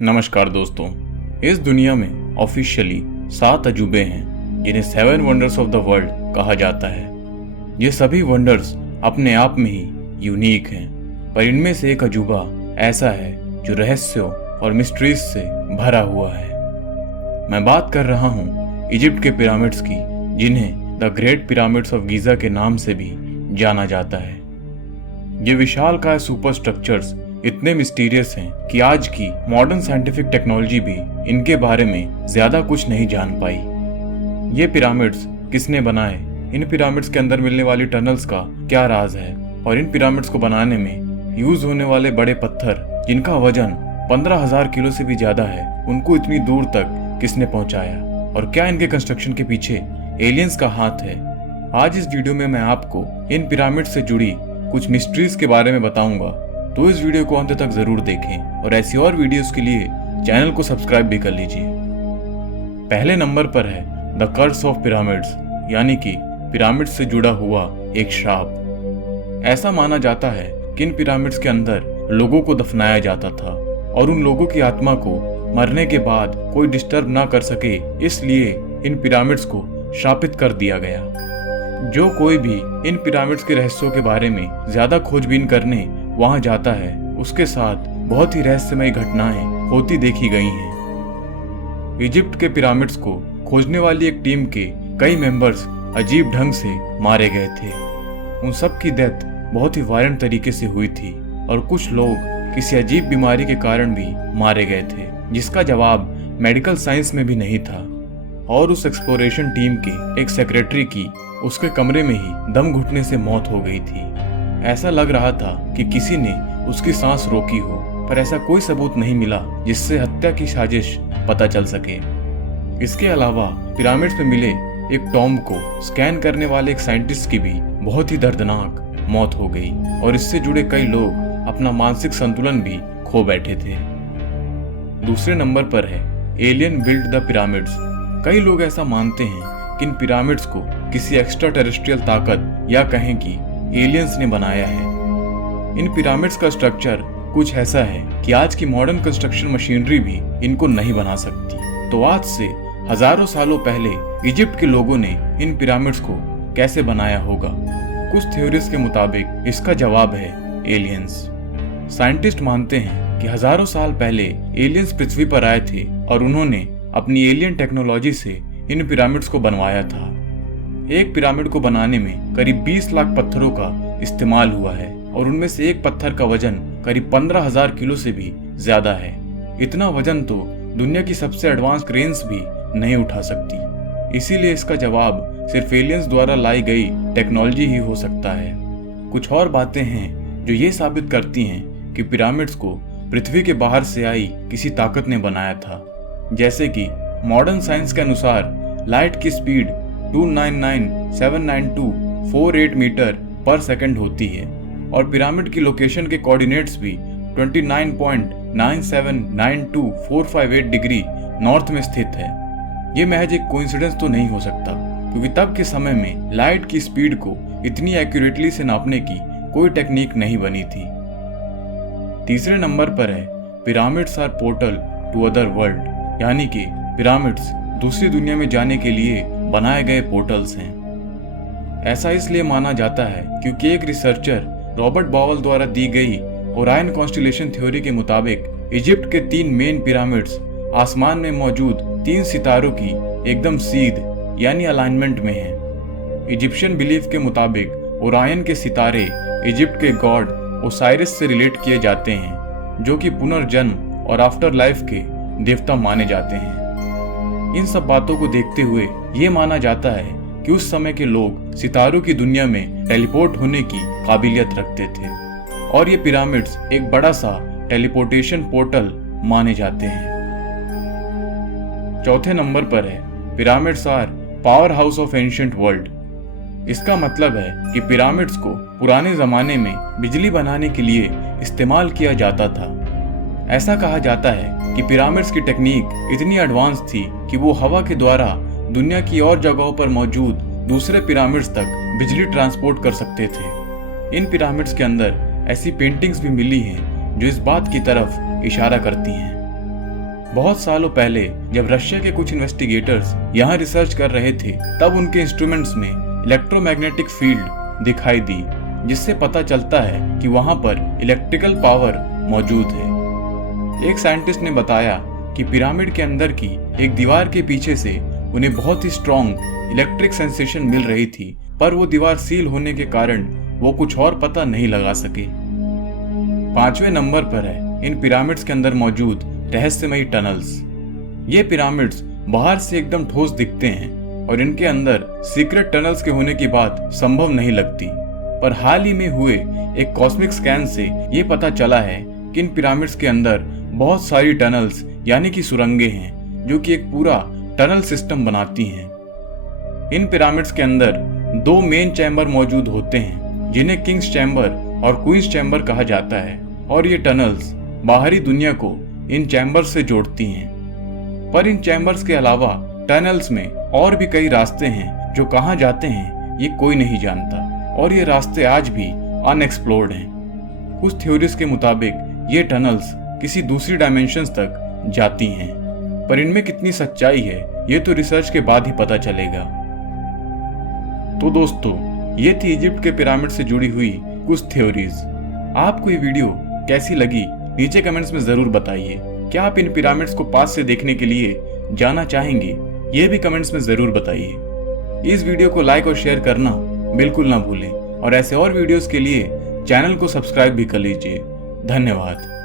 नमस्कार दोस्तों। इस दुनिया में ऑफिशियली 7 अजूबे हैं जिन्हें 7 वंडर्स ऑफ द वर्ल्ड कहा जाता है। ये सभी वंडर्स अपने आप में ही यूनिक हैं, पर इनमें से एक अजूबा ऐसा है जो रहस्यों और मिस्ट्रीज से भरा हुआ है। मैं बात कर रहा हूँ इजिप्ट के पिरामिड्स की, जिन्हें the great pyramids of Giza के नाम से भी जाना जाता है। ये विशालकाय सुपर स्ट्रक्चर्स इतने मिस्टीरियस हैं कि आज की मॉडर्न साइंटिफिक टेक्नोलॉजी भी इनके बारे में ज्यादा कुछ नहीं जान पाई। ये पिरामिड्स किसने बनाए, इन पिरामिड्स के अंदर मिलने वाली टनल्स का क्या राज है, और इन पिरामिड्स को बनाने में यूज होने वाले बड़े पत्थर जिनका वजन 15,000 किलो से भी ज्यादा है, उनको इतनी दूर तक किसने पहुंचाया, और क्या इनके कंस्ट्रक्शन के पीछे एलियंस का हाथ है। आज इस वीडियो में मैं आपको इन पिरामिड से जुड़ी कुछ मिस्ट्रीज के बारे में बताऊंगा, तो इस वीडियो को अंत तक जरूर देखें और ऐसी और वीडियोस के लिए चैनल को सब्सक्राइब भी कर लीजिए। पहले नंबर पर है द कर्स ऑफ पिरामिड्स, यानी कि पिरामिड से जुड़ा हुआ एक श्राप। ऐसा माना जाता है कि इन पिरामिड्स के अंदर लोगों को दफनाया जाता था और उन लोगों की आत्मा को मरने के बाद कोई डिस्टर्ब ना कर सके, इसलिए इन पिरामिड्स को श्रापित कर दिया गया। जो कोई भी इन पिरामिड्स के रहस्यों के बारे में ज्यादा खोजबीन करने वहां जाता है, उसके साथ बहुत ही रहस्यमय घटनाएं होती देखी गई हैं। इजिप्ट के पिरामिड्स को खोजने वाली एक टीम के कई मेंबर्स अजीब ढंग से मारे गए थे। उन सब की डेथ बहुत ही वायलेंट तरीके से हुई थी और कुछ लोग किसी अजीब बीमारी के कारण भी मारे गए थे, जिसका जवाब मेडिकल साइंस में भी नहीं था। और उस एक्सप्लोरेशन टीम के एक सेक्रेटरी की उसके कमरे में ही दम घुटने से मौत हो गई थी। ऐसा लग रहा था कि किसी ने उसकी सांस रोकी हो, पर ऐसा कोई सबूत नहीं मिला जिससे हत्या की साजिश पता चल सके। इसके अलावा पिरामिड्स में मिले एक टॉम्ब को स्कैन करने वाले एक साइंटिस्ट की भी बहुत ही दर्दनाक मौत हो गई और इससे जुड़े कई लोग अपना मानसिक संतुलन भी खो बैठे थे। दूसरे नंबर पर है एलियन बिल्ड द पिरामिड्स। कई लोग ऐसा मानते हैं कि इन पिरामिड्स को किसी एक्स्ट्रा टेरेस्ट्रियल ताकत या कहें कि एलियंस ने बनाया है। इन पिरामिड्स का स्ट्रक्चर कुछ ऐसा है कि आज की मॉडर्न कंस्ट्रक्शन मशीनरी भी इनको नहीं बना सकती। तो आज से हजारों सालों पहले इजिप्ट के लोगों ने इन पिरामिड्स को कैसे बनाया होगा? कुछ थ्योरीज के मुताबिक इसका जवाब है एलियंस। साइंटिस्ट मानते हैं कि हजारों साल पहले एलियंस पृथ्वी पर आए थे और उन्होंने अपनी एलियन टेक्नोलॉजी से इन पिरामिड्स को बनवाया था। एक पिरामिड को बनाने में करीब 20 लाख पत्थरों का इस्तेमाल हुआ है और उनमें से एक पत्थर का वजन करीब 15,000 किलो से भी ज्यादा है। इतना वजन तो दुनिया की सबसे एडवांस क्रेन्स भी नहीं उठा सकती। इसीलिए इसका जवाब सिर्फ एलियंस द्वारा लाई गई टेक्नोलॉजी ही हो सकता है। कुछ और बातें हैं जो ये साबित करती हैं कि पिरामिड्स को पृथ्वी के बाहर से आई किसी ताकत ने बनाया था। जैसे कि मॉडर्न साइंस के अनुसार लाइट की स्पीड 299,792,48 मीटर पर सेकंड होती है और पिरामिड की लोकेशन के कोऑर्डिनेट्स भी 29.9792,458 डिग्री नॉर्थ में स्थित है। ये महज एक कोइंसिडेंस तो नहीं हो सकता, क्योंकि तब के समय में लाइट की स्पीड को इतनी एक्यूरेटली से नापने की कोई टेक्निक नहीं बनी थी। तीसरे नंबर पर है pyramids are portal to other world, यानी कि पिरामिड्स दूसरी दुनिया में जाने के लिए बनाए गए पोर्टल्स हैं। ऐसा इसलिए माना जाता है क्योंकि एक रिसर्चर रॉबर्ट बॉवेल द्वारा दी गई ओरायन कॉन्स्टेलेशन थ्योरी के मुताबिक इजिप्ट के 3 मेन पिरामिड्स आसमान में मौजूद 3 सितारों की एकदम सीध यानी अलाइनमेंट में हैं। इजिप्शियन बिलीफ के मुताबिक ओरायन के सितारे इजिप्ट के गॉड ओसाइरिस से रिलेट किए जाते हैं, जो कि पुनर्जन्म और आफ्टर लाइफ के देवता माने जाते हैं। इन सब बातों को देखते हुए ये माना जाता है कि उस समय के लोग सितारों की दुनिया में टेलीपोर्ट होने की काबिलियत रखते थे और ये पिरामिड्स एक बड़ा सा टेलीपोर्टेशन पोर्टल माने जाते हैं। चौथे नंबर पर है pyramids are power house of ancient world. इसका मतलब है कि पिरामिड्स को पुराने जमाने में बिजली बनाने के लिए इस्तेमाल किया जाता था। ऐसा कहा जाता है कि पिरामिड्स की टेक्निक इतनी एडवांस थी कि वो हवा के द्वारा दुनिया की और जगहों पर मौजूद दूसरे पिरामिड्स तक बिजली ट्रांसपोर्ट कर सकते थे। इन पिरामिड्स के अंदर ऐसी पेंटिंग्स भी मिली हैं जो इस बात की तरफ इशारा करती हैं। बहुत सालों पहले जब रशिया के कुछ इन्वेस्टिगेटर्स यहाँ रिसर्च कर रहे थे, तब उनके इंस्ट्रूमेंट्स में इलेक्ट्रोमैग्नेटिक फील्ड दिखाई दी, जिससे पता चलता है कि वहां पर इलेक्ट्रिकल पावर मौजूद है। एक साइंटिस्ट ने बताया कि पिरामिड के अंदर की एक दीवार के पीछे से उन्हें बहुत ही स्ट्रॉन्ग इलेक्ट्रिक सेंसेशन मिल रही थी, पर वो दीवार सील होने के कारण वो कुछ और पता नहीं लगा सके। 5वें नंबर पर है इन पिरामिड्स के अंदर मौजूद रहस्यमयी टनल्स। ये पिरामिड्स बाहर से एकदम ठोस दिखते हैं और इनके अंदर सीक्रेट टनल्स के होने की बात संभव नहीं लगती, पर हाल ही में हुए एक कॉस्मिक स्कैन से ये पता चला है कि इन पिरामिड्स के अंदर बहुत सारी टनल्स यानी कि सुरंगें हैं, जो कि एक पूरा टनल सिस्टम बनाती हैं। इन पिरामिड्स के अंदर 2 मेन चैम्बर मौजूद होते हैं, जिन्हें किंग्स चैम्बर और क्वींस चैम्बर कहा जाता है, और ये टनल्स बाहरी दुनिया को इन चैम्बर्स से जोड़ती हैं। पर इन चैम्बर्स के अलावा टनल्स में और भी कई रास्ते हैं जो कहाँ जाते हैं ये कोई नहीं जानता, और ये रास्ते आज भी अनएक्सप्लोर्ड हैं। कुछ थ्योरीज के मुताबिक ये टनल्स किसी दूसरी डायमेंशंस तक जाती हैं, पर इनमें कितनी सच्चाई है ये तो रिसर्च के बाद ही पता चलेगा। तो दोस्तों, ये थी इजिप्ट के पिरामिड से जुड़ी हुई कुछ थ्योरीज। आपको ये वीडियो कैसी लगी नीचे कमेंट्स में जरूर बताइए। क्या आप इन पिरामिड्स को पास से देखने के लिए जाना चाहेंगे, ये भी कमेंट्स में जरूर बताइए। इस वीडियो को लाइक और शेयर करना बिल्कुल ना भूलें, और ऐसे और वीडियोस के लिए चैनल को सब्सक्राइब भी कर लीजिए। धन्यवाद।